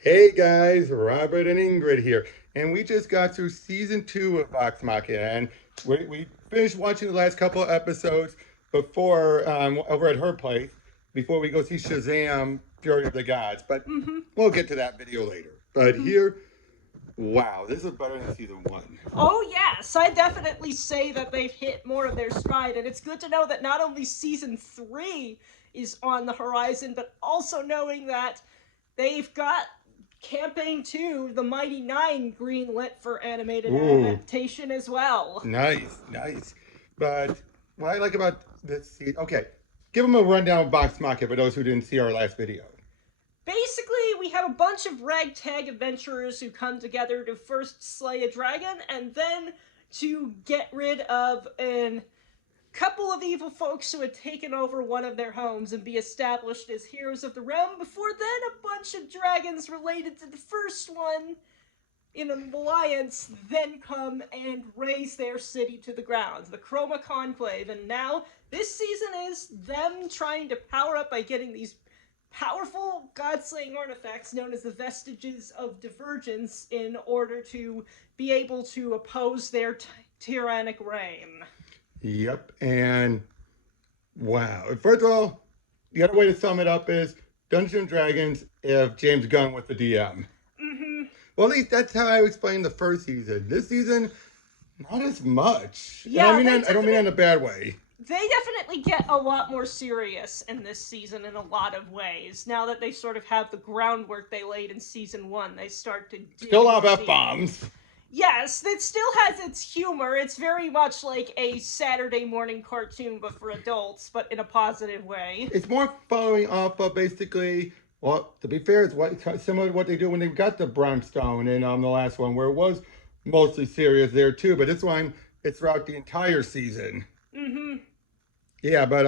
Hey guys, Robert and Ingrid here, and we just got through season 2 of Vox Machina, and we finished watching the last couple of episodes before over at her place before we go see Shazam: Fury of the Gods. But hmm we'll get to that video later. But hmm here, wow, this is better than season 1. Oh, yes, I definitely say that they've hit more of their stride, and it's good to know that not only season 3 is on the horizon, but also knowing that they've got Campaign 2, The Mighty Nine, greenlit for animated Ooh, adaptation as well. nice, nice. But what I like about this season, okay, give them a rundown of Vox Machina for those who didn't see our last video. Basically, we have a bunch of ragtag adventurers who come together to first slay a dragon and then to get rid of an couple of evil folks who had taken over one of their homes and be established as heroes of the realm before then a bunch of dragons related to the first one in an alliance then come and raise their city to the ground, the Chroma Conclave. And now this season is them trying to power up by getting these powerful god-slaying artifacts known as the Vestiges of Divergence in order to be able to oppose their tyrannic reign. Yep, and wow. First of all, the other way to sum it up is Dungeons and Dragons if James Gunn was the DM. Mm-hmm. Well, at least that's how I explained the first season. This season, not as much. And I Yeah, mean, I don't mean that in a bad way. they definitely get a lot more serious in this season in a lot of ways. Now that they sort of have the groundwork they laid in season 1, they start to Still a dig lot of more F deep. bombs. Yes, it still has its humor. It's very much like a Saturday morning cartoon, but for adults, but in a positive way. It's more following off of basically, well, to be fair, it's what similar to what they do when they got the Brimstone in the last one, where it was mostly serious there too. But this one, it's throughout the entire season. Mm-hmm. Yeah, but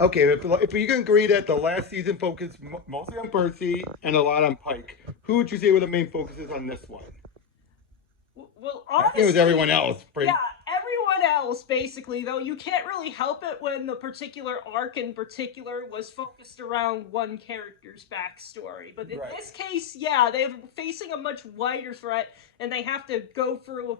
okay, if you can agree that the last season focused mostly on Percy and a lot on Pike, who would you say were the main focuses on this one? Well, I think it was everyone honestly, else. yeah, Pretty, everyone else basically, though you can't really help it when the particular arc in particular was focused around one character's backstory. But in right. this case, yeah, they're facing a much wider threat and they have to go through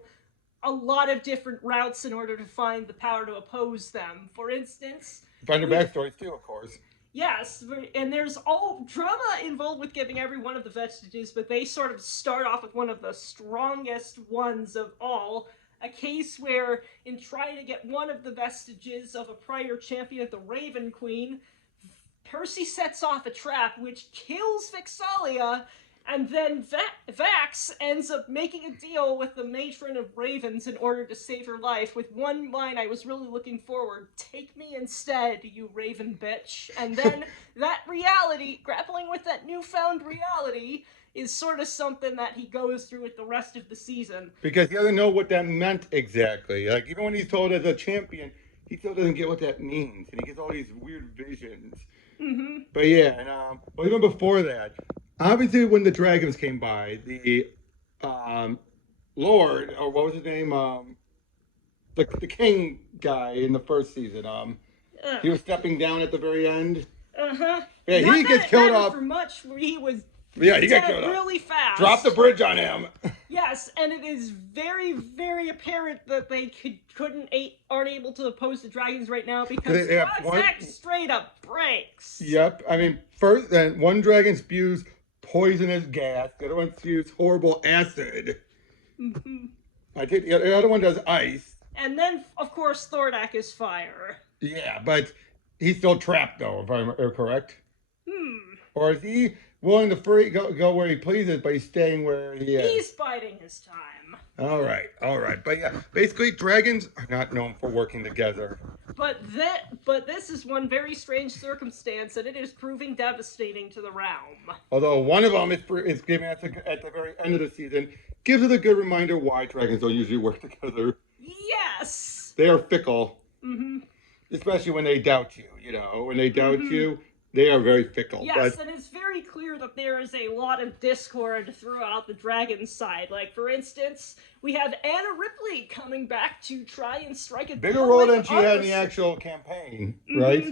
a lot of different routes in order to find the power to oppose them. For instance, Find their we backstories too, of course. yes, and there's all drama involved with giving every one of the vestiges, but they sort of start off with one of the strongest ones of all. A case where, in trying to get one of the vestiges of a prior champion of the Raven Queen, Percy sets off a trap which kills Vixalia, and then Vax ends up making a deal with the matron of ravens in order to save her life with one line I was really looking forward: take me instead, you raven bitch. And then that reality, grappling with that newfound reality, is sort of something that he goes through with the rest of the season. Because he doesn't know what that meant exactly. Like even when he's told as a champion, he still doesn't get what that means, and he gets all these weird visions. Mm-hmm. But yeah, and well, even before that, obviously when the dragons came by, the um, Lord, or what was his name, the king guy in the first season, he was stepping down at the very end. Uh-huh. Yeah, Not he that gets it killed mattered off. for much, where he was Yeah, he got dead killed off. really Drop the fast. bridge on him. Yes, and it is very, very apparent that they aren't able to oppose the dragons right now because Yeah, God's straight up breaks. yep. I mean, first, then one dragon spews poisonous gas. The other one spews horrible acid. Mm-hmm. I think the other one does ice. And then, of course, Thordak is fire. Yeah, but he's still trapped, though, if I'm correct. Hmm. Or is he willing to go where he pleases, but he's staying where he is? He's biding his time. All right, all right. But yeah, basically, dragons are not known for working together. But this is one very strange circumstance, and it is proving devastating to the realm. Although one of them is giving us at the very end of the season, gives us a good reminder why dragons don't usually work together. Yes. They are fickle, Mm-hmm. especially when they doubt you. You know, when they doubt Mm-hmm. you, they are very fickle. Yes, But and it's very clear that there is a lot of discord throughout the dragon side. Like, for instance, we have Anna Ripley coming back to try and strike a bigger deal role with than she had in the Arthur. actual campaign, right?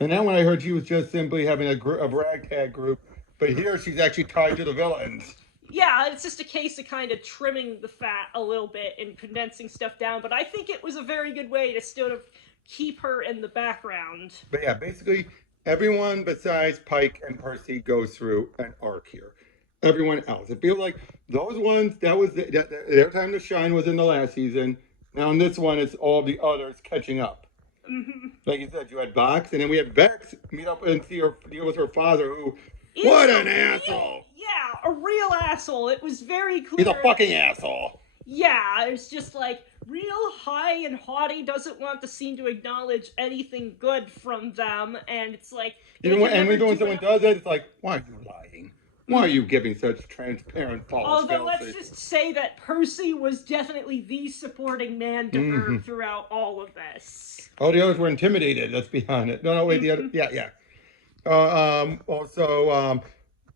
And then when I heard she was just simply having a ragtag group But here she's actually tied to the villains. Yeah, it's just a case of kind of trimming the fat a little bit and condensing stuff down, but I think it was a very good way to sort of keep her in the background. But yeah, basically everyone besides Pike and Percy goes through an arc here. Everyone else, it feels like those ones that was their time to shine was in the last season. Now in this one, it's all the others catching up. Mm-hmm. Like you said, you had Vox, and then we had Vex meet up and see her deal with her father, who Is what a an asshole! Yeah, a real asshole. It was very clear. He's a fucking asshole. Yeah, it's just like real high and haughty, doesn't want to seem to acknowledge anything good from them, and it's like Even when someone does it, it's like, why are you lying? Why are you giving such transparent false? Although let's just say that Percy was definitely the supporting man to her throughout all of this. Oh, the others were intimidated. Let's be honest. No, wait, the other, yeah. Also,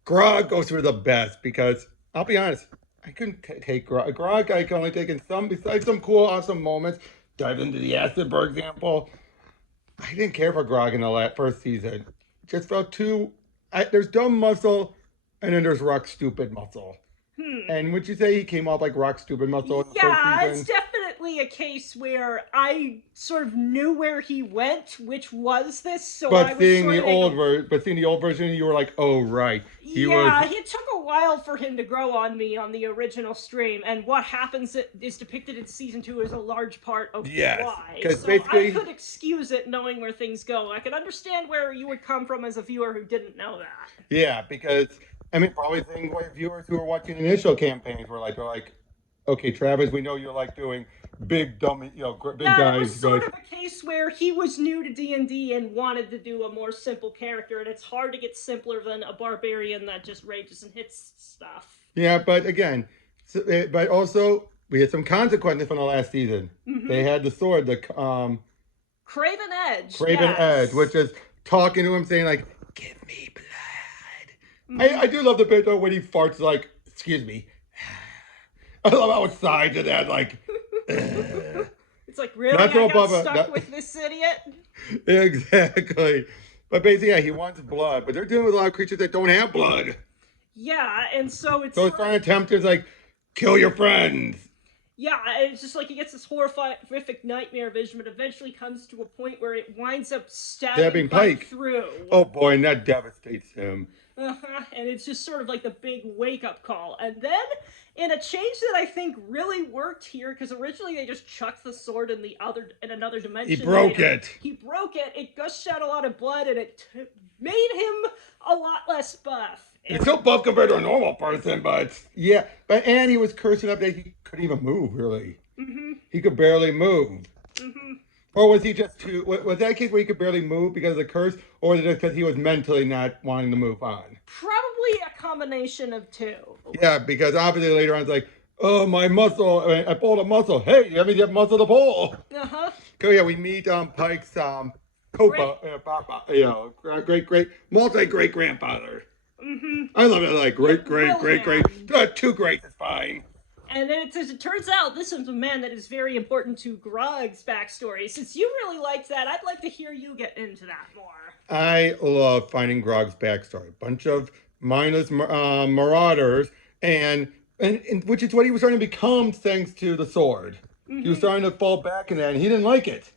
Grog goes through the best because I'll be honest, I couldn't take Grog. Grog, I can only take in some, besides some cool, awesome moments. Dive into the acid, for example. I didn't care for Grog in the first season. It just felt too. There's dumb muscle, and then there's rock stupid muscle. And would you say he came off like rock stupid muscle in the first season? It's definitely a case where I sort of knew where he went, which was this. So but seeing the old version, you were like, oh right, it took a while for him to grow on me on the original stream, and what happens is depicted in season 2 is a large part of why. So I could excuse it knowing where things go. I could understand where you would come from as a viewer who didn't know that. Yeah, because I mean, probably same way viewers who were watching initial campaigns were like, they're like, okay, Travis, we know you like doing big dummy, big guys. It was sort of a case where he was new to D&D and wanted to do a more simple character, and it's hard to get simpler than a barbarian that just rages and hits stuff. Yeah, but again, but also we had some consequences from the last season. They had the sword, the Craven Edge. Edge, which is talking to him, saying like, "Give me blood." I do love the bit though when he farts like, "Excuse me." I love how it sighs to that, like. It's like, really? I got stuck with this idiot? Exactly. But basically, yeah, he wants blood. But they're dealing with a lot of creatures that don't have blood. Yeah, and so it's... So his final attempt is like, kill your friends. Yeah, it's just like he gets this horrific nightmare vision, but eventually comes to a point where it winds up stabbing Pike through. Oh boy, and that devastates him. And it's just sort of like the big wake-up call. And then, in a change that I think really worked here, because originally they just chucked the sword in another dimension. He broke it. It gushed out a lot of blood, and it made him a lot less buff. He's still buff compared to a normal person, but yeah. And he was cursing up that he couldn't even move, really. He could barely move. Or was he just was that a case where he could barely move because of the curse, or was it just because he was mentally not wanting to move on? Probably a combination of two. Yeah, because obviously later on it's like, oh, my muscle, I pulled a muscle. Hey, you have muscle to pull. So yeah, we meet Pike's Copa, great multi-great-grandfather. I love it, like great. Two greats is fine. And then as it turns out, this is a man that is very important to Grog's backstory. Since you really liked that, I'd like to hear you get into that more. I love finding Grog's backstory. Bunch of mindless marauders, and which is what he was starting to become thanks to the sword. He was starting to fall back in that, and he didn't like it.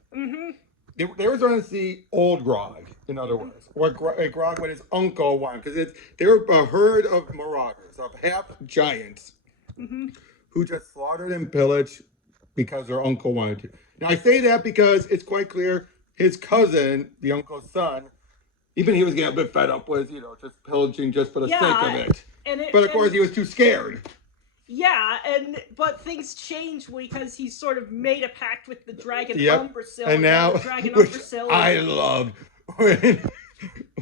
They were starting to see old Grog, in other words, what Grog, what his uncle wanted, because they were a herd of marauders, of half giants. Who just slaughtered and pillaged because their uncle wanted to. Now, I say that because it's quite clear his cousin, the uncle's son, even he was getting a bit fed up with, just pillaging just for the sake of it. But of course, he was too scared. Yeah, but things change because he sort of made a pact with the dragon Umbrasyl. And now, I love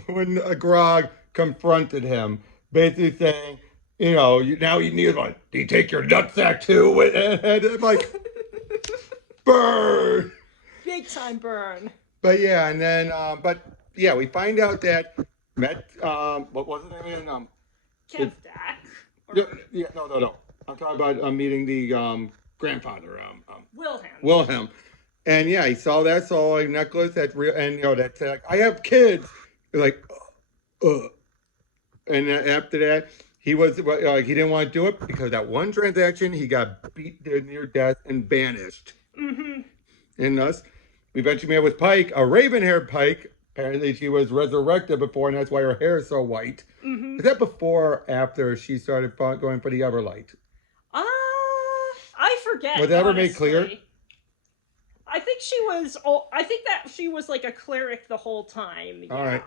when Grog confronted him, basically saying, now you need one. Do you take your nutsack too? And I'm like, burn. Big time burn. But yeah, and then, we find out that what was his name? Kevdak. No. I'm talking about meeting the grandfather. Wilhelm. And yeah, he saw that necklace that's real, and that's like, I have kids. You're like, and after that, he was he didn't want to do it because that one transaction he got beat near death and banished. Mm-hmm. And thus, we eventually met with Pike, a raven-haired Pike. Apparently, she was resurrected before, and that's why her hair is so white. Mm-hmm. Is that before or after she started going for the Everlight? I forget. Was that ever made honestly. clear? I think she was. Oh, I think that she was like a cleric the whole time. Yeah. All right.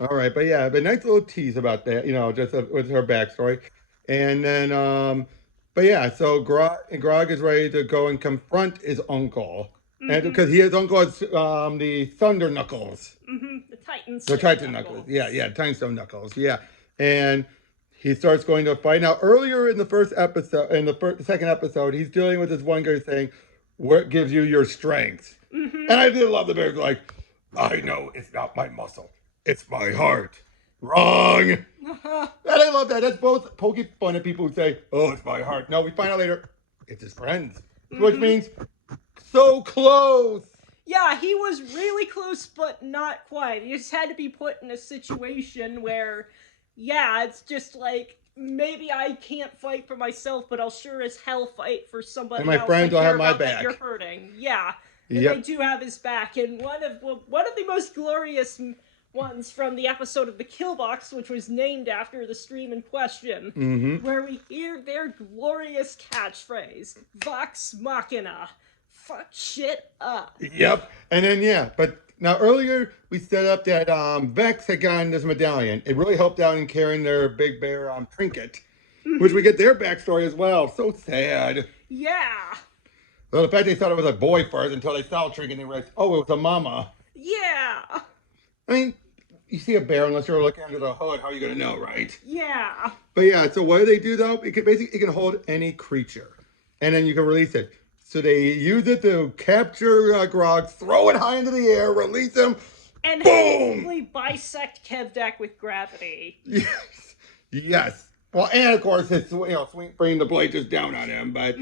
All right, but yeah, but nice little tease about that, just with her backstory, and then, but yeah, so Grog is ready to go and confront his uncle, and Mm-hmm. because his uncle is the Thunder Knuckles, Mm-hmm. The the Titan Knuckles, yeah, Titan Stone Knuckles, yeah, and he starts going to fight. Now, earlier in the first episode, second episode, he's dealing with this one guy saying, "What gives you your strength?" Mm-hmm. And I did love the bear like, "I know it's not my muscle. It's my heart." Wrong. And I love that. That's both poking fun at people who say, "Oh, it's my heart." No, we find out later, it's his friends, which means so close. Yeah, he was really close, but not quite. He just had to be put in a situation where, yeah, it's just like, maybe I can't fight for myself, but I'll sure as hell fight for somebody And my else friends I will care have my about that back. you're hurting. Yeah, and Yep. they do have his back. And one of the most glorious ones from the episode of the Killbox, which was named after the stream in question, where we hear their glorious catchphrase, Vox Machina. Fuck shit up. Yep. And then but now earlier we set up that Vex had gotten this medallion. It really helped out in carrying their big bear trinket, which we get their backstory as well. So sad. Yeah. Well, the fact they thought it was a boy first until they saw a trinket and they realized, oh, it was a mama. Yeah. I mean, you see a bear unless you're looking under the hood. How are you gonna know, right? Yeah. But yeah, so what do they do though? It can hold any creature, and then you can release it. So they use it to capture Grog, throw it high into the air, release him, And boom! hopefully bisect Kevdak with gravity. Yes, yes. Well, and of course, it's bringing the blade just down on him. But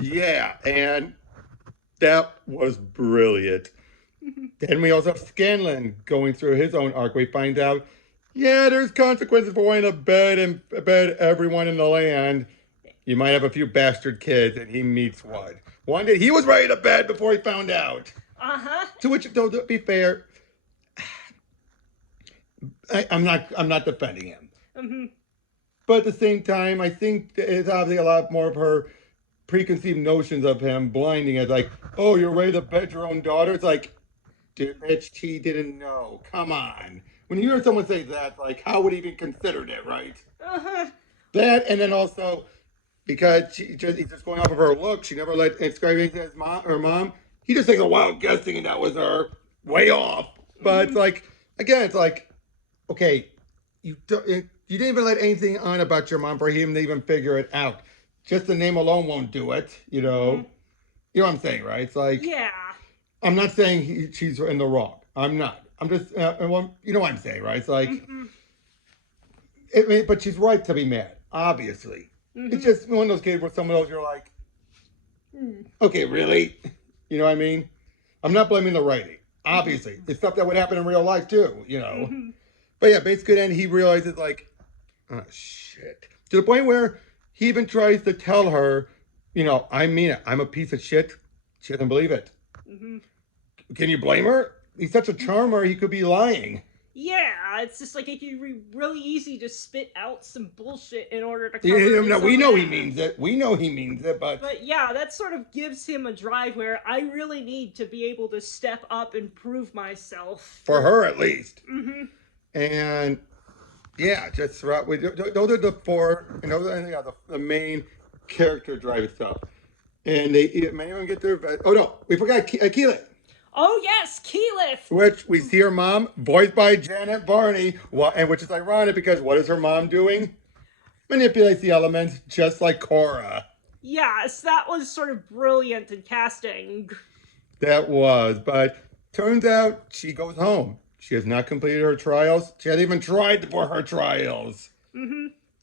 yeah, and that was brilliant. Then we also have Scanlan going through his own arc. We find out, yeah, there's consequences for wanting to bed everyone in the land. You might have a few bastard kids, and he meets one. One day he was ready to bed before he found out. To which, though, to be fair, I'm not defending him. But at the same time, I think it's obviously a lot more of her preconceived notions of him blinding as like, oh, you're ready to bed your own daughter. It's like, bitch, he didn't know. Come on. When you hear someone say that, like, how would he even consider it, right? That, and then also, because he's just going off of her look, she never let describe anything as her mom. He just takes a wild guess thinking that was her. Way off. But it's like, again, it's like, okay, you didn't even let anything on about your mom for him to even figure it out. Just the name alone won't do it, You know what I'm saying, right? It's like, Yeah. I'm not saying she's in the wrong. I'm not. I'm just, well, you know what I'm saying, right? It's like, but she's right to be mad, obviously. It's just one of those cases where some of those you're like, okay, really? You know what I mean? I'm not blaming the writing. Obviously, it's stuff that would happen in real life too, But yeah, basically then he realizes like, oh shit. To the point where he even tries to tell her, I mean it. I'm a piece of shit. She doesn't believe it. Can you blame her? He's such a charmer, he could be lying. Yeah, it's just like it can be really easy to spit out some bullshit in order to cover We know he ass. means it. We know he means it, but yeah, that sort of gives him a drive where I really need to be able to step up and prove myself. For her at least. And yeah, just throughout, those are the four, the main character drive stuff. And they may even get their, oh no, we forgot Keelan. Oh yes, Keyleth! Which we see her mom, voiced by Janet Varney, and which is ironic because what is her mom doing? Manipulates the elements just like Cora. Yes, that was sort of brilliant in casting. That was, but turns out she goes home. She has not completed her trials. She hasn't even tried for her trials.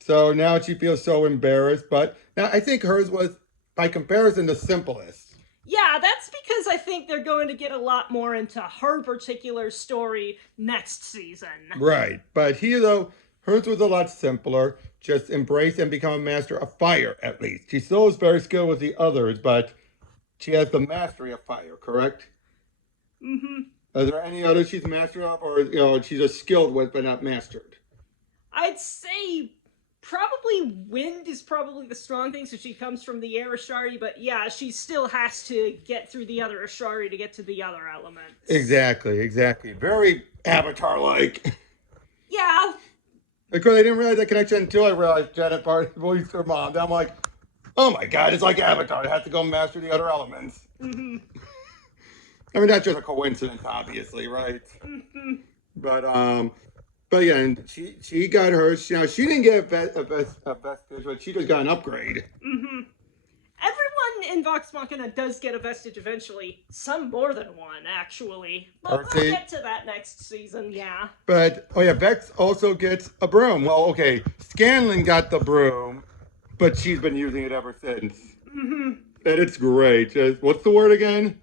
So now she feels so embarrassed, but now I think hers was, by comparison, the simplest. Yeah, that's because I think they're going to get a lot more into her particular story next season. Right, but here though, Hers was a lot simpler. Just embrace and become a master of fire, at least. She still is very skilled with the others, but she has the mastery of fire, correct? Mm-hmm. Are there any others she's master of, or she's just skilled with but not mastered? I'd say probably wind is probably the strong thing, so she comes from the air Ashari, but yeah, she still has to get through the other Ashari to get to the other elements. Exactly. Very Avatar-like. Yeah. Of course, I didn't realize that connection until I realized Janet voiced her mom. Then I'm like, oh my god, it's like Avatar. I have to go master the other elements. Mm-hmm. I mean, that's just a coincidence, obviously, right? Mm-hmm. But yeah, and she got hers. Now she didn't get a vestige, but she just got an upgrade. Mm-hmm. Everyone in Vox Machina does get a vestige eventually. Some more than one, actually. But we'll get to that next season, yeah. But, oh yeah, Vex also gets a broom. Well, okay, Scanlan got the broom, but she's been using it ever since. Mm-hmm. And it's great. What's the word again?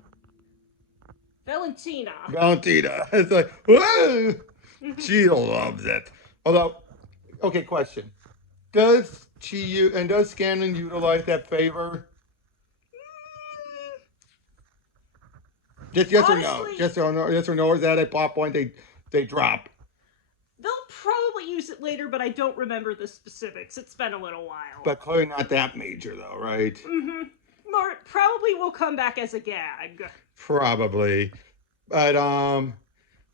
Valentina. It's like, whoa! She loves it. Although, okay, question. Does Scanlan utilize that favor? Just yes or no? Yes or no? Yes or no? Or is that a plot point they drop? They'll probably use it later, but I don't remember the specifics. It's been a little while. But clearly not that major, though, right? Mm-hmm. More probably will come back as a gag. Probably, but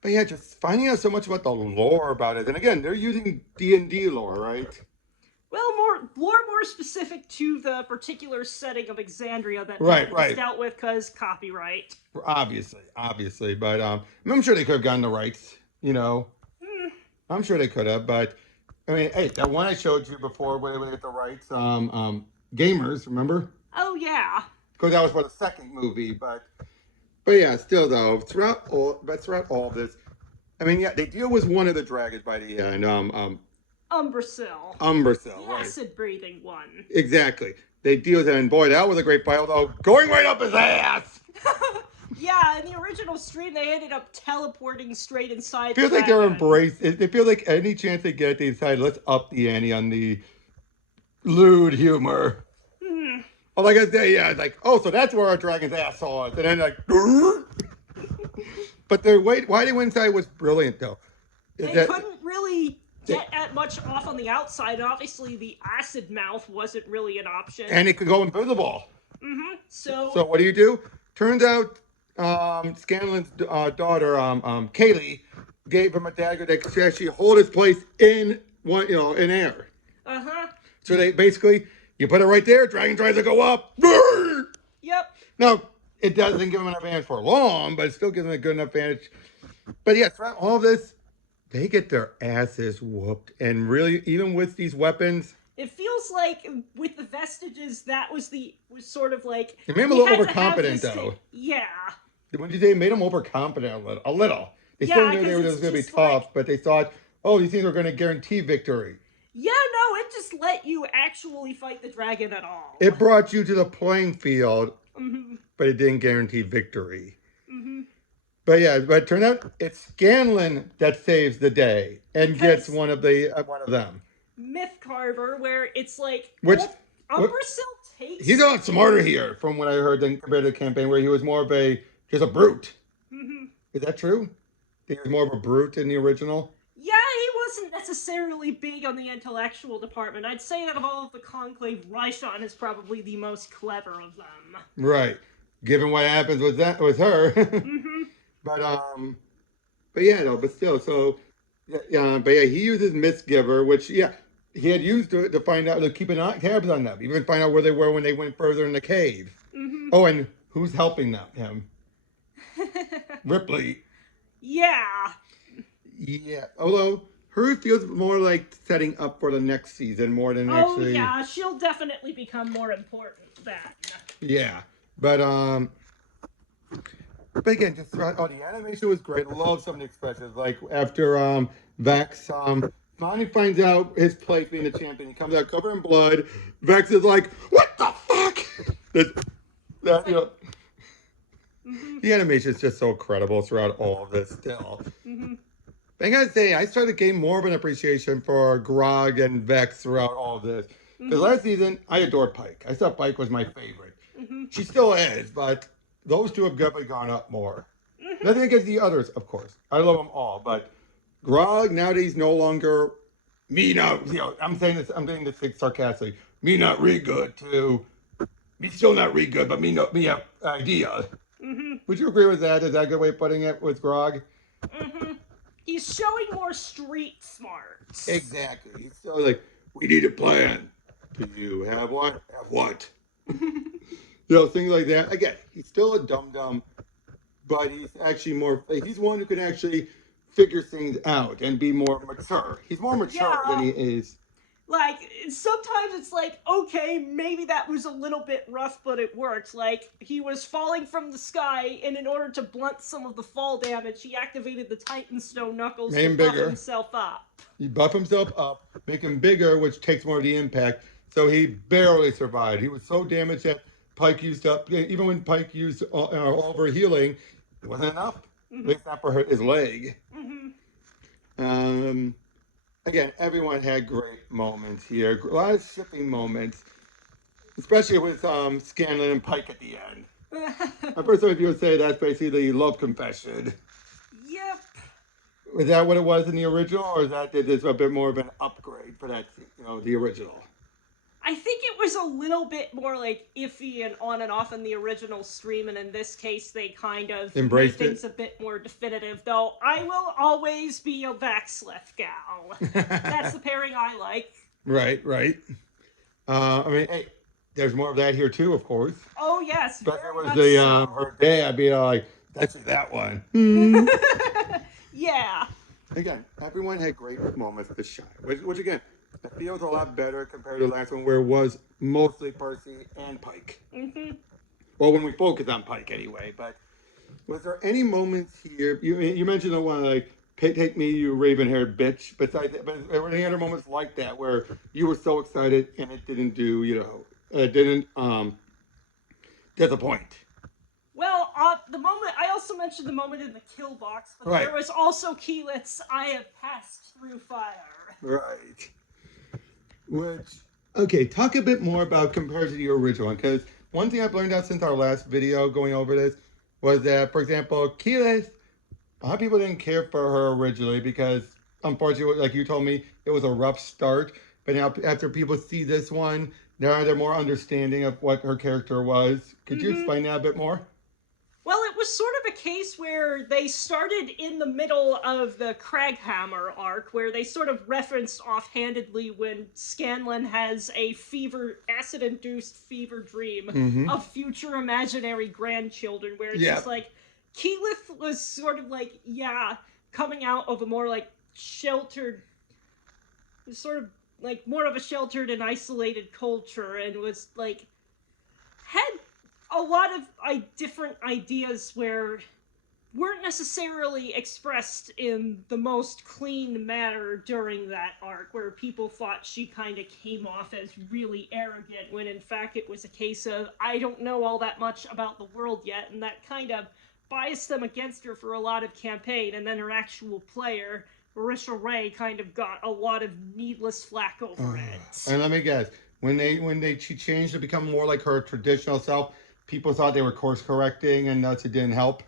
yeah, just finding out so much about the lore about it, and again, they're using D&D lore, right? Well, more specific to the particular setting of Exandria that right. dealt with because copyright. Obviously, but I'm sure they could have gotten the rights, I'm sure they could have, but I mean, hey, that one I showed you before where they get the rights, Gamers, remember? Oh yeah. Because that was for the second movie, but yeah, still though, throughout all of this, I mean, yeah, they deal with one of the dragons by the end, Umbrasyl. Umbrasyl, the right? Acid-breathing one. Exactly. They deal with it, and boy, that was a great fight, although going right up his ass. Yeah, in the original stream, they ended up teleporting straight inside. Feels like they're embraced. It feels like any chance they get, they decide let's up the ante on the lewd humor. Hmm. Oh, like I say, yeah, it's like, oh, so that's where our dragon's asshole is, and then like, but the why they went inside was brilliant, though. They couldn't really get much off on the outside. Obviously, the acid mouth wasn't really an option, and it could go invisible. Mm-hmm. So what do? Turns out, Scanlan's daughter, Kaylee, gave him a dagger that could actually hold his place in in air. Uh-huh. So they basically, you put it right there, dragon tries to go up. Yep. Now, it doesn't give him an advantage for long, but it still gives him a good enough advantage. But yeah, throughout all this, they get their asses whooped. And really, even with these weapons, it feels like with the vestiges, that was sort of like... It made him a little overconfident, though. Yeah. Wouldn't you say it made him overconfident a little? They still knew they were going to be tough, but they thought, oh, these things are going to guarantee victory. Yeah, no, it just let you actually fight the dragon at all. It brought you to the playing field, Mm-hmm. but it didn't guarantee victory. Mm-hmm. But yeah, but it turned out it's Scanlan that saves the day and gets one of them. Myth Carver, where it's like Umbrasyl takes. He's a lot smarter here, from what I heard, than compared to the campaign, where he was more of just a brute. Mm-hmm. Is that true? He was more of a brute in the original. Yeah, he wasn't necessarily big on the intellectual department. I'd say that of all of the Conclave, Ryshan is probably the most clever of them. Right. Given what happens with her. Mm-hmm. But yeah, no, but still, so yeah, but yeah, he uses Mistgiver, which he had used to find out, to keep tabs on them, even find out where they were when they went further in the cave. Mm-hmm. Oh, and who's helping him? Ripley. Yeah. Yeah, although her feels more like setting up for the next season more than actually. Oh yeah, she'll definitely become more important then. Yeah, but again, just the animation was great. I love some of the expressions. Like after Vex finally finds out his place being the champion, he comes out covered in blood. Vex is like, "What the fuck?" Mm-hmm. The animation is just so incredible throughout all of this still. Mm-hmm. But I gotta say, I started getting more of an appreciation for Grog and Vex throughout all of this. Because Mm-hmm. last season, I adored Pike. I thought Pike was my favorite. Mm-hmm. She still is, but those two have definitely gone up more. Mm-hmm. Nothing against the others, of course. I love them all, but Grog nowadays no longer me not. I'm saying this sarcastically. Me not read good to me still not read good, but me have idea. Mm-hmm. Would you agree with that? Is that a good way of putting it with Grog? Mm-hmm. He's showing more street smarts. Exactly. It's still like we need a plan. Do you have one? Have what? Things like that. Again, he's still a dum dum, but he's actually more. He's one who can actually figure things out and be more mature. He's more mature than Yeah, he is. like sometimes it's like, okay, maybe that was a little bit rough, but it worked. Like he was falling from the sky, and in order to blunt some of the fall damage, he activated the Titan Stone Knuckles Made to him buff bigger. himself up. He buff himself up, make him bigger, which takes more of the impact. So he barely survived. He was so damaged that Pike used up. Even when Pike used all of her healing, it wasn't enough. At Mm-hmm. least not for his leg. Mm-hmm. Um, Again, everyone had great moments here. A lot of shipping moments, especially with Scanlan and Pike at the end. I've heard some of you say that's basically the love confession. Yep. Was that what it was in the original, or is that this a bit more of an upgrade for that? The original. I think it was a little bit more like iffy and on and off in the original stream, and in this case, they kind of made Embraced things it. a bit more definitive. Though I will always be a Vaxleth gal. That's the pairing I like. Right, right. I mean, hey, there's more of that here too, of course. Oh yes, But if it very was much the so. her day, I'd be like, that's that one. Hmm. Yeah. Again, everyone had great moments to shine, which again, it feels a lot better compared to the last one where it was mostly Percy and Pike. Hmm. Well, when we focus on Pike anyway. But was there any moments here? You mentioned the one like take me, you raven-haired bitch. Besides, but there were any other moments like that where you were so excited and it didn't do, it didn't disappoint. Well, the moment I also mentioned the moment in the kill box, but Right, there was also Keyleth's "I have passed through fire." right. Which, okay, talk a bit more about compared to the original one, because one thing I've learned out since our last video going over this was that, for example, Keyleth, a lot of people didn't care for her originally because, unfortunately, like you told me, it was a rough start. But now, after people see this one, now they're more understanding of what her character was. Could you Hmm. explain that a bit more? Well, it was sort of a case where they started in the middle of the Craghammer arc, where they sort of referenced offhandedly when Scanlan has a acid-induced fever dream Mm-hmm. of future imaginary grandchildren, where it's Yeah. just like, Keyleth was sort of like, yeah, coming out of a more like sheltered, sort of like more of a sheltered and isolated culture, and was like, had a lot of different ideas where weren't necessarily expressed in the most clean manner during that arc, where people thought she kind of came off as really arrogant, when in fact it was a case of, I don't know all that much about the world yet, and that kind of biased them against her for a lot of campaign, and then her actual player, Marisha Ray, kind of got a lot of needless flack over it. And let me guess, when she changed to become more like her traditional self, people thought they were course correcting, and thus it didn't help.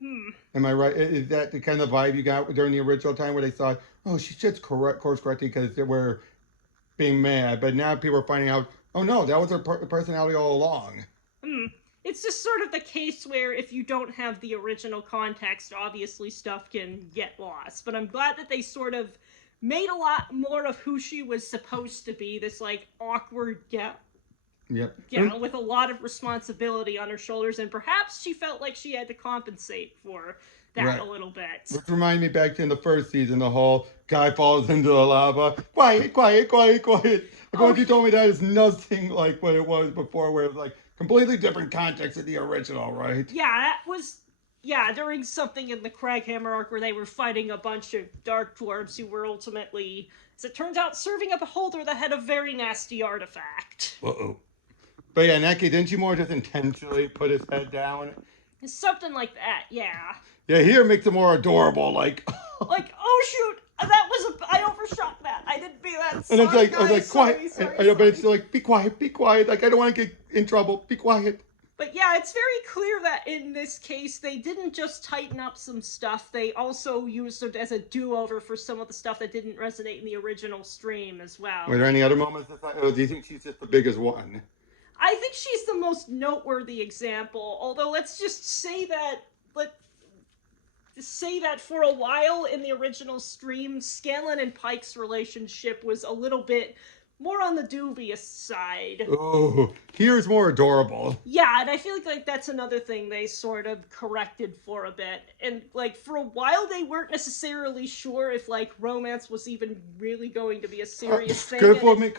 Hmm. Am I right? Is that the kind of vibe you got during the original time where they thought, oh, she's just course correcting because they were being mad, but now people are finding out, oh no, that was her personality all along. Hmm. It's just sort of the case where if you don't have the original context, obviously stuff can get lost. But I'm glad that they sort of made a lot more of who she was supposed to be, this like awkward Yep. gal with a lot of responsibility on her shoulders, and perhaps she felt like she had to compensate for that Right. a little bit. Which reminded me back to in the first season, the whole guy falls into the lava. Quiet, quiet, quiet, quiet. Like Oh, what you told me that is nothing like what it was before, where it was like completely different context of the original, right? yeah, that was during something in the Craghammer arc where they were fighting a bunch of dark dwarves who were ultimately, as it turns out, serving a beholder that had a very nasty artifact. Uh-oh. But yeah, in that case, didn't you more just intentionally put his head down? Something like that, yeah. Yeah, here it makes it more adorable, like Like, oh shoot, I overshot that. I didn't mean that. And Sorry, it's like, guys. I was like, quiet. Sorry. I know, but it's still like, be quiet. Like, I don't want to get in trouble. Be quiet. But yeah, it's very clear that in this case, they didn't just tighten up some stuff, they also used it as a do-over for some of the stuff that didn't resonate in the original stream as well. Were there any other moments or do you think she's just the biggest one? I think she's the most noteworthy example, although let's just say that for a while in the original stream, Scanlan and Pike's relationship was a little bit more on the dubious side. Oh, here's more adorable. Yeah, and I feel like that's another thing they sort of corrected for a bit. And like for a while they weren't necessarily sure if like romance was even really going to be a serious thing. Could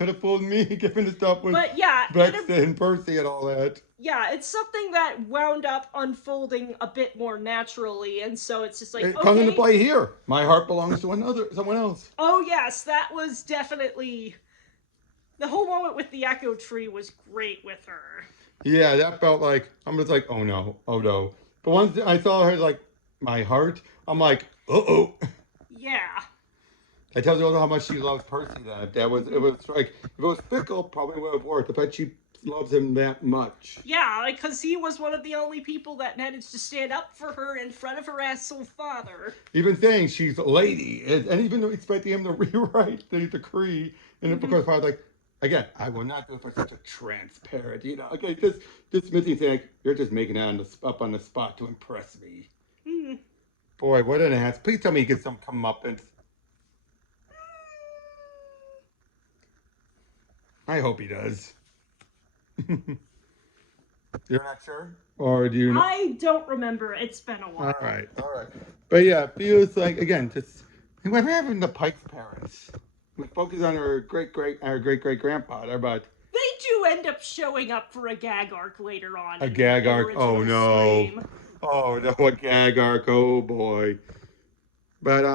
have fooled me given the stuff with Vex and Percy and all that. Yeah, it's something that wound up unfolding a bit more naturally, and so it's just like, It comes into play here. My heart belongs to someone else. Oh yes, that was definitely... The whole moment with the Echo Tree was great with her. Yeah, that felt like, I'm just like, oh no. But once I saw her, like, my heart, I'm like, uh-oh. Yeah. That tells you also how much she loves Percy then. It was like, if it was fickle, probably would have worked. I bet she loves him that much. Yeah, because he was one of the only people that managed to stand up for her in front of her asshole father. Even saying she's a lady, and even expecting him to rewrite the decree, and of course, father's like, again, I will not do it for such a transparent, okay, just missing saying, you're just making it up on the spot to impress me. Boy, what an ass. Please tell me he gets some comeuppance. I hope he does. You're not sure? Or do you know? I don't remember. It's been a while. All right. But yeah, it feels like, again, just, whatever happened to Pike's parents? We focus on our great grandfather, but they do end up showing up for a gag arc later on. A gag arc? Oh no! Stream. Oh no! A gag arc! Oh boy! But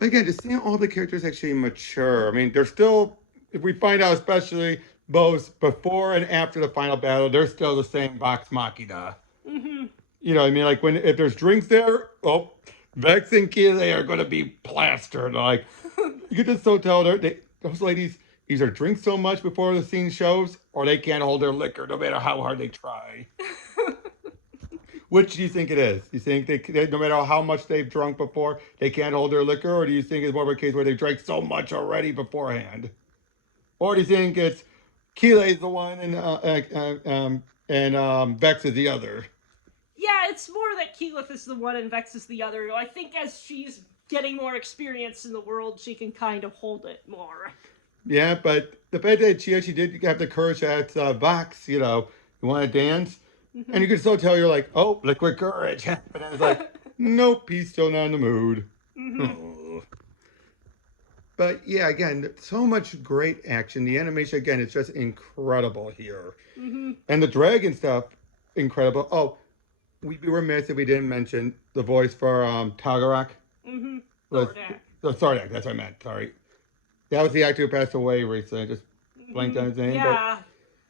again, just seeing all the characters actually mature. I mean, they're still. If we find out, especially both before and after the final battle, they're still the same Vox Machina. Mm-hmm. You know, I mean, like if there's drinks there, oh, Vex and Keeley are gonna be plastered. Like. You could just so tell those ladies either drink so much before the scene shows, or they can't hold their liquor no matter how hard they try. Which do you think it is? You think they no matter how much they've drunk before, they can't hold their liquor, or do you think it's more of a case where they drank so much already beforehand? Or do you think it's Keeley's the one and Vex is the other? Yeah, it's more that Keyleth is the one and Vex is the other. I think as she's getting more experience in the world, she can kind of hold it more. Yeah, but the fact that she actually did have the courage at Vox, you want to dance? Mm-hmm. And you could still tell you're like, oh, liquid courage. But then it's like, nope, he's still not in the mood. Mm-hmm. Oh. But yeah, again, so much great action. The animation, again, is just incredible here. Mm-hmm. And the dragon stuff, incredible. Oh, we'd be remiss if we didn't mention the voice for Tagarak. Mm-hmm. Sardak, that's what I meant. Sorry. That was the actor who passed away recently. I just blanked on his name. Yeah.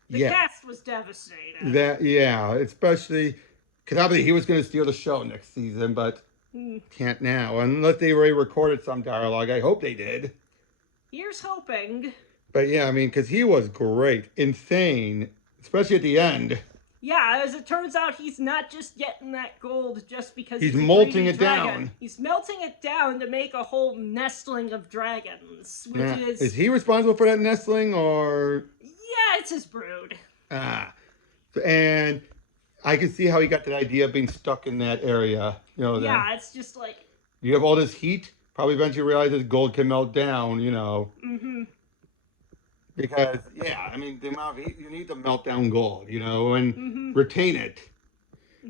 The cast was devastated. Especially because obviously he was going to steal the show next season, but can't now. Unless they already recorded some dialogue. I hope they did. Here's hoping. But yeah, I mean, because he was great. Insane. Especially at the end. Yeah, as it turns out, he's not just getting that gold just because he's molting it down. He's melting it down to make a whole nestling of dragons, which is he responsible for that nestling, or? Yeah, it's his brood. And I can see how he got that idea of being stuck in that area. Yeah, it's just like you have all this heat. Probably eventually realizes gold can melt down. Mm-hmm. Because, I mean, the amount of heat, you need to melt down gold, and retain it.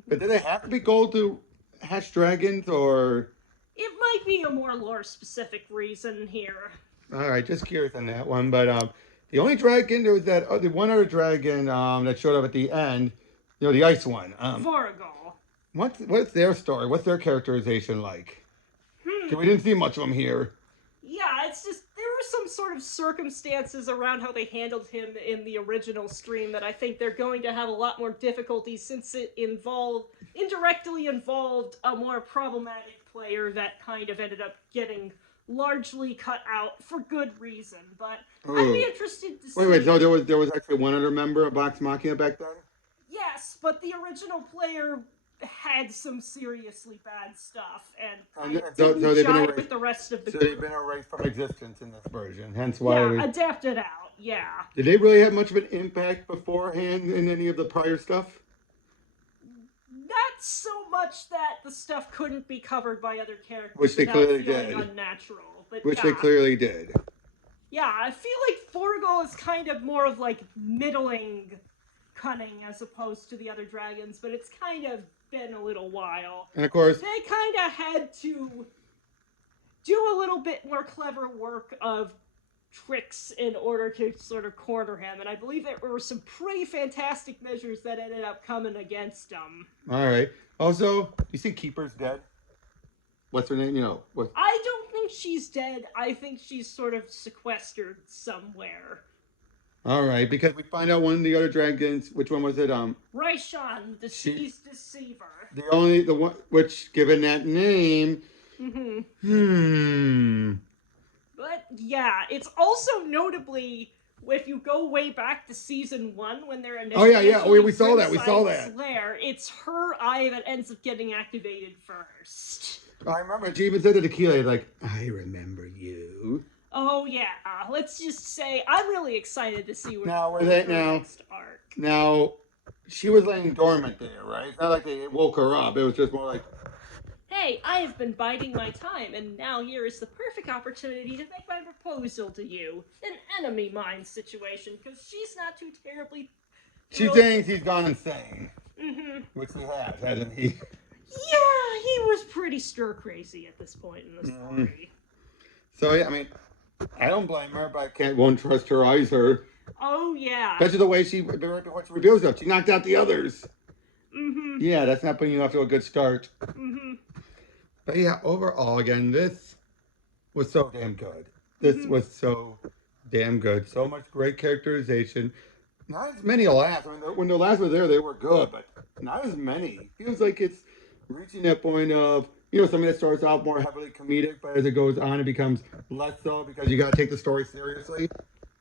But do they have to be gold to hatch dragons, or? It might be a more lore-specific reason here. All right, just curious on that one. But the only dragon, there was the one other dragon that showed up at the end, the ice one. Vorigal. What's their story? What's their characterization like? We didn't see much of them here. Yeah, it's just, there were some sort of circumstances around how they handled him in the original stream that I think they're going to have a lot more difficulty since it indirectly involved a more problematic player that kind of ended up getting largely cut out for good reason. But I'd be Oh, interested to wait. see. So there was actually one other member of Vox Machina back then. Yes, but the original player had some seriously bad stuff and kind And of so didn't they've been jive erased. with the rest of the So they've group. been erased from existence in this version. Hence why Yeah, we. adapted out. Yeah. Did they really have much of an impact beforehand in any of the prior stuff? Not so much that the stuff couldn't be covered by other characters Which they without clearly feeling did. unnatural. But Which they yeah. clearly did. Yeah, I feel like Forgol is kind of more of like middling cunning as opposed to the other dragons, but it's kind of been a little while. And of course, They kind of had to do a little bit more clever work of tricks in order to sort of corner him, and I believe there were some pretty fantastic measures that ended up coming against him. all right. Also, you see Keeper's dead? What's her name? You know, what? I don't think she's dead. I think she's sort of sequestered somewhere. All right, because we find out one of the other dragons. Which one was it? Raishan, the Sea's Deceiver. The one which, given that name, hmm. But yeah, it's also notably if you go way back to season 1 when they're initially We saw that. We saw that. Slayer, it's her eye that ends up getting activated first. I remember she even said to Tequila, like, "I remember you." Oh yeah, let's just say I'm really excited to see what Now, were they now? Next arc. Now, she was laying dormant there, right? It's not like they woke her up. It was just more like, Hey, I have been biding my time, and now here is the perfect opportunity to make my proposal to you. An enemy mine situation, because she's not too terribly. she's saying he's gone insane. Mm-hmm. Which he has, hasn't he? Yeah, he was pretty stir crazy at this point in the story. So yeah, I mean, I don't blame her, but won't trust her either. Oh yeah. That's the way she reveals stuff. She knocked out the others. Mm-hmm. Yeah, that's not putting you off to a good start. Mm-hmm. But yeah, overall, again, this was so damn good. This was so damn good. So much great characterization. Not as many laughs. I mean, when the laughs were there, they were good, but not as many. Feels like it's reaching that point of, something that starts out more heavily comedic, but as it goes on, it becomes less so because you got to take the story seriously.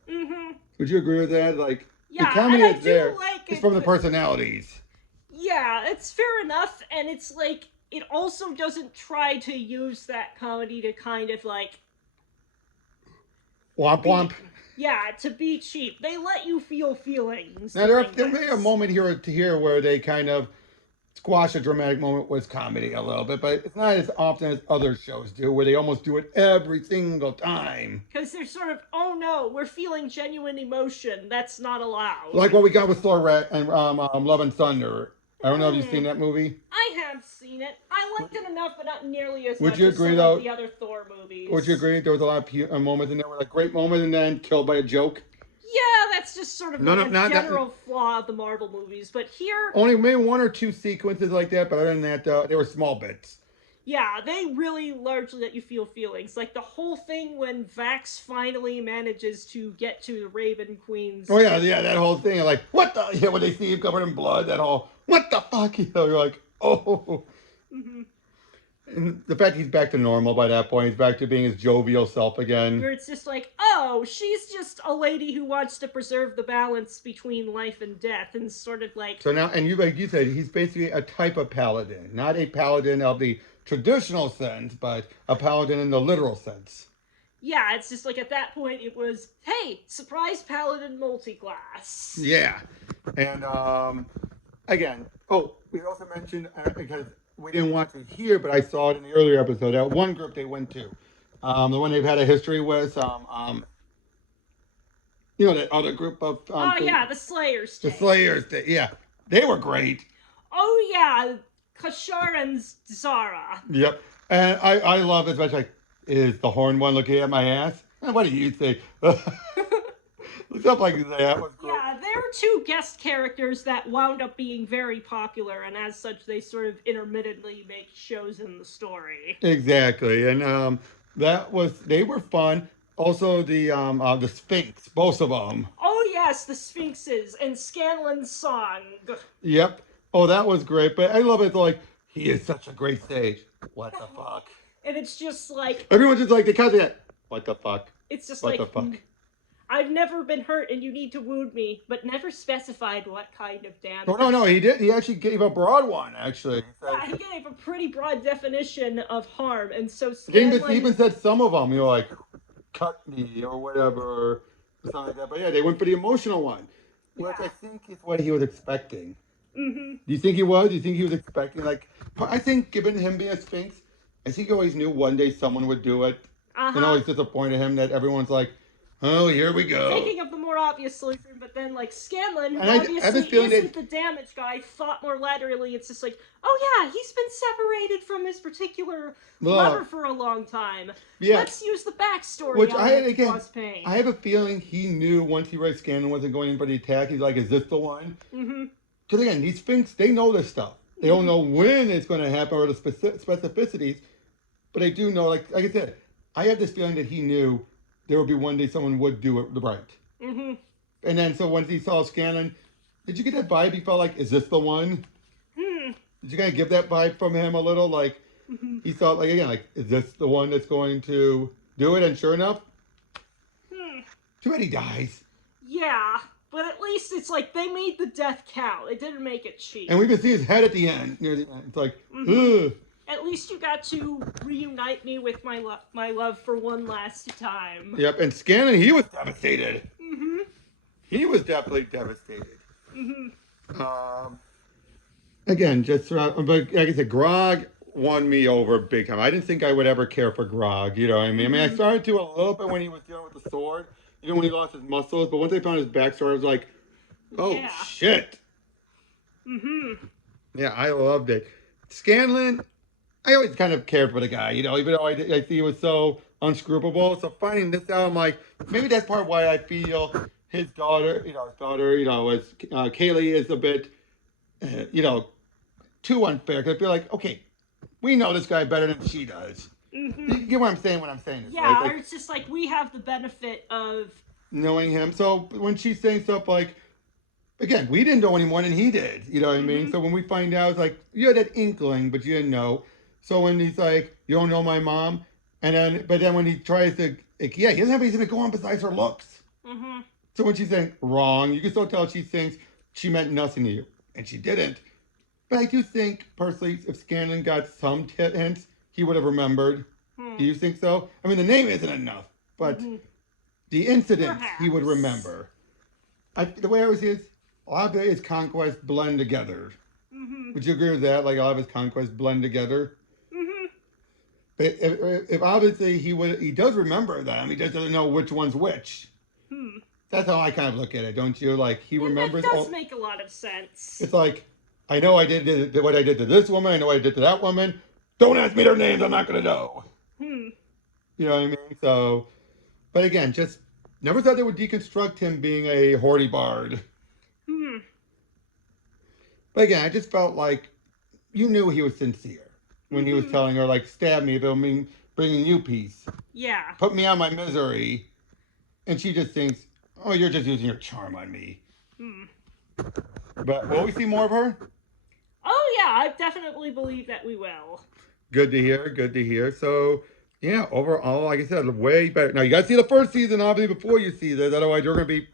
Mm-hmm. Would you agree with that? Like, yeah, the comedy and I that's there like is from the personalities. Yeah, it's fair enough, and it's like it also doesn't try to use that comedy to kind of like Womp womp. Yeah, to be cheap. They let you feel feelings. Now there may be a moment here where they kind of squash a dramatic moment with comedy a little bit, but it's not as often as other shows do, where they almost do it every single time. Because they're sort of, oh no, we're feeling genuine emotion. That's not allowed. Like what we got with Thor and Love and Thunder. I don't know if you've seen that movie. I have seen it. I liked it enough, but not nearly as Would much you as agree, some though? of the other Thor movies. Would you agree there was a lot of moments in there were like great moments and then killed by a joke? Yeah, that's just sort of a general flaw of the Marvel movies. But here, only maybe one or two sequences like that, but other than that, they were small bits. Yeah, they really largely let you feel feelings. Like the whole thing when Vax finally manages to get to the Raven Queen's. Oh yeah, that whole thing. Like, what the? Yeah, when they see him covered in blood, that whole, what the fuck? You're like, oh. Mm-hmm. And the fact he's back to normal by that point, he's back to being his jovial self again. Where it's just like, oh, she's just a lady who wants to preserve the balance between life and death, and sort of like. So now, and like you said, he's basically a type of paladin, not a paladin of the traditional sense, but a paladin in the literal sense. Yeah, it's just like at that point it was, hey, surprise paladin multi-class. Yeah, and again, we also mentioned because we didn't watch it here, but I saw it in the earlier episode. That one group they went to, the one they've had a history with, that other group of. The Slayers. The Slayers, yeah, they were great. Oh yeah. Kashar and Zara. Yep. And I love it, especially like, is the horn one looking at my ass? What do you think? Stuff like that was great. Yeah, there were two guest characters that wound up being very popular, and as such, they sort of intermittently make shows in the story. Exactly. And they were fun. Also the Sphinx, both of them. Oh yes, the Sphinxes and Scanlan's song. Yep. Oh, that was great. But I love it. Like, He is such a great sage. What the fuck? And it's just like, Everyone's just like, they kind of get, what the fuck? it's just What like, the fuck? I've never been hurt and you need to wound me, but never specified what kind of damage. Oh, no, he did. He actually gave a broad one, actually. Yeah, he gave a pretty broad definition of harm, and so He Scanlan... even said some of them, like, cut me or whatever, or something like that. But yeah, they went for the emotional one, which I think is what he was expecting. Mm-hmm. Do you think he was? Do you think he was expecting, like, I think given him being a Sphinx, I think he always knew one day someone would do it. And always disappointed him that everyone's like, oh, here we go. Thinking of the more obvious solution, but then, like, Scanlan, who And obviously isn't the damage guy, thought more laterally. It's just like, oh yeah, he's been separated from his particular lover for a long time. Yeah. Let's use the backstory which on it to cause pain. I have a feeling he knew once he read Scanlan wasn't going in for the attack, he's like, is this the one? Mm-hmm. Because again, these Sphinx, they know this stuff. They don't know when it's going to happen or the specificities, but they do know, like I said, I have this feeling that he knew there would be one day someone would do it right. Mm-hmm. And then, so once he saw Scanlan, did you get that vibe? He felt like, is this the one? Did you kind of give that vibe from him a little? Like, he thought, like, again, like, is this the one that's going to do it? And sure enough, too bad he dies. Yeah, but at least it's like they made the death count. They didn't make it cheap. And we can see his head at the end, near the end. It's like, ugh. At least you got to reunite me with my love for one last time. Yep, and Scanlan, he was devastated. Mm-hmm. He was definitely devastated. Mm-hmm. Again, just but like I said, Grog won me over big time. I didn't think I would ever care for Grog. You know what I mean? I mean, I started to a little bit when he was dealing with the sword. You know, when he lost his muscles. But once I found his backstory, I was like, oh shit. Mm-hmm. Yeah, I loved it. Scanlan, I always kind of cared for the guy, you know, even though I think he was so unscrupulous. So finding this out, I'm like, maybe that's part of why I feel his daughter, is Kaylee is a bit, too unfair. Because I feel like, okay, we know this guy better than she does. Mm-hmm. You get what I'm saying when I'm saying this, yeah, right? Like, or it's just like we have the benefit of knowing him. So when she's saying stuff like, again, we didn't know any more than he did. You know what I mean? So when we find out, it's like, you had that inkling, but you didn't know. So when he's like, you don't know my mom, but then when he tries to, like, yeah, he doesn't have anything to go on besides her looks. Mm-hmm. So when she's saying wrong, you can still tell she thinks she meant nothing to you, and she didn't. But I do think, personally, if Scanlan got some hints, he would have remembered. Do you think so? I mean, the name isn't enough, but the incidents he would remember. The way I always see it, a lot of his conquests blend together. Would you agree with that? Like, a lot of his conquests blend together? But if obviously he does remember them, he just doesn't know which one's which. That's how I kind of look at it, don't you? Like, he remembers. That does make a lot of sense. It's like, I know I did what I did to this woman. I know what I did to that woman. Don't ask me their names. I'm not going to know. You know what I mean? So, but again, just never thought they would deconstruct him being a hoardy bard. But again, I just felt like you knew he was sincere when he was telling her, like, stab me if it'll mean bringing you peace. Yeah. Put me on my misery. And she just thinks, oh, you're just using your charm on me. But will we see more of her? Oh, yeah, I definitely believe that we will. Good to hear, good to hear. So, yeah, overall, like I said, way better. Now, you got to see the first season, obviously, before you see this. Otherwise, you're going to be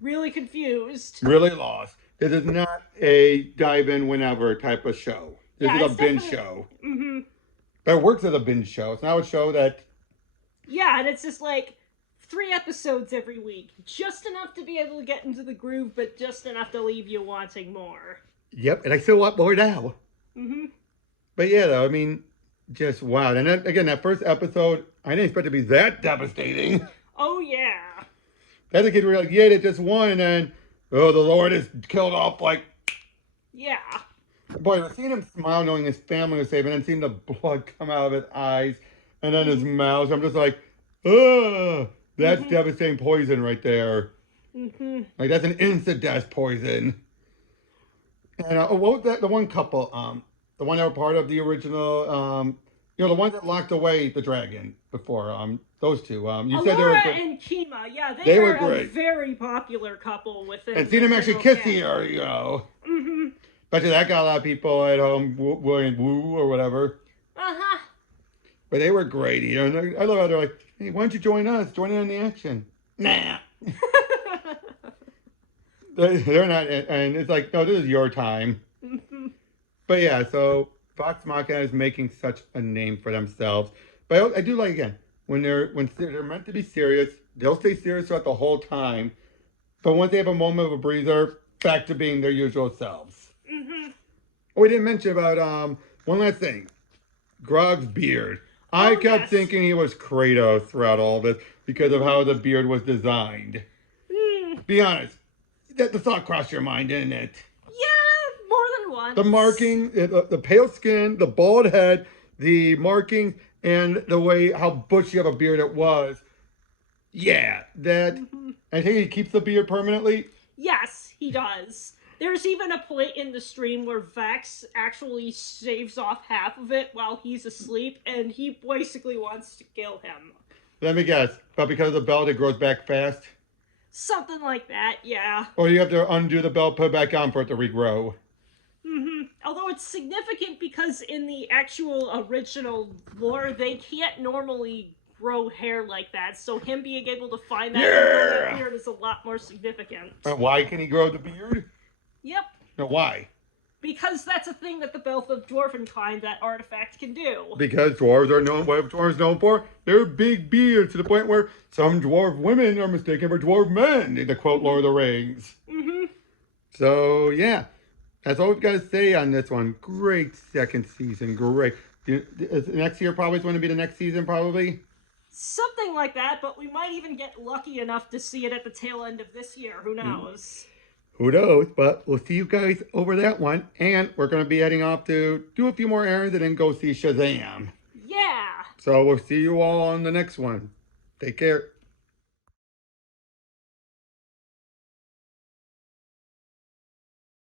really confused. Really lost. This is not a dive in whenever type of show. This is a binge show. But it works as a binge show. It's not a show that... Yeah, and it's just like 3 episodes every week. Just enough to be able to get into the groove, but just enough to leave you wanting more. Yep, and I still want more now. But yeah, though, I mean, just wow. And then, again, that first episode, I didn't expect it to be that devastating. Oh, yeah. As a kid, we were like, yeah, they just won, and then, oh, the Lord is killed off, like... Yeah. Boy, seeing him smile knowing his family was safe, and then seeing the blood come out of his eyes, and then his mouth, I'm just like, ugh, that's devastating poison right there. Like, that's an instant death poison. And what was that, the one couple, the one that were part of the original, the one that locked away the dragon before, those two. You said they were good. and Kima, yeah, they were great. A very popular couple within. And seeing them actually kissing her, Bet you that got a lot of people at home willing woo or whatever. Uh-huh. But they were great. You know, and I love how they're like, hey, why don't you join us? Join in on the action. Nah. They're not, and it's like, no, this is your time. But yeah, so Vox Machina is making such a name for themselves. But I do like, again, when they're meant to be serious, they'll stay serious throughout the whole time. But once they have a moment of a breather, back to being their usual selves. Oh, we didn't mention about one last thing. Grog's beard. I kept yes. thinking he was Kratos throughout all this because of how the beard was designed. Be honest, the thought crossed your mind, didn't it? Yeah, more than once. The marking, the pale skin, the bald head, the marking, and the way how bushy of a beard it was. Yeah, that. I think he keeps the beard permanently. Yes, he does. There's even a point in the stream where Vex actually shaves off half of it while he's asleep, and he basically wants to kill him. Let me guess, but because of the belt, it grows back fast? Something like that, yeah. Or you have to undo the belt, put it back on for it to regrow. Although it's significant because in the actual original lore, they can't normally grow hair like that, so him being able to find that beard is a lot more significant. Why can he grow the beard? Yep. No, why? Because that's a thing that the Belt of Dwarvenkind, that artifact, can do. Because dwarves are known, what are dwarves known for? They're big beards to the point where some dwarf women are mistaken for dwarf men, to quote Lord of the Rings. So, yeah. That's all we've got to say on this one. Great second season. Great. Next year probably is going to be the next season, probably? Something like that, but we might even get lucky enough to see it at the tail end of this year. Who knows? Who knows? But we'll see you guys over that one. And we're going to be heading off to do a few more errands and then go see Shazam. Yeah. So we'll see you all on the next one. Take care.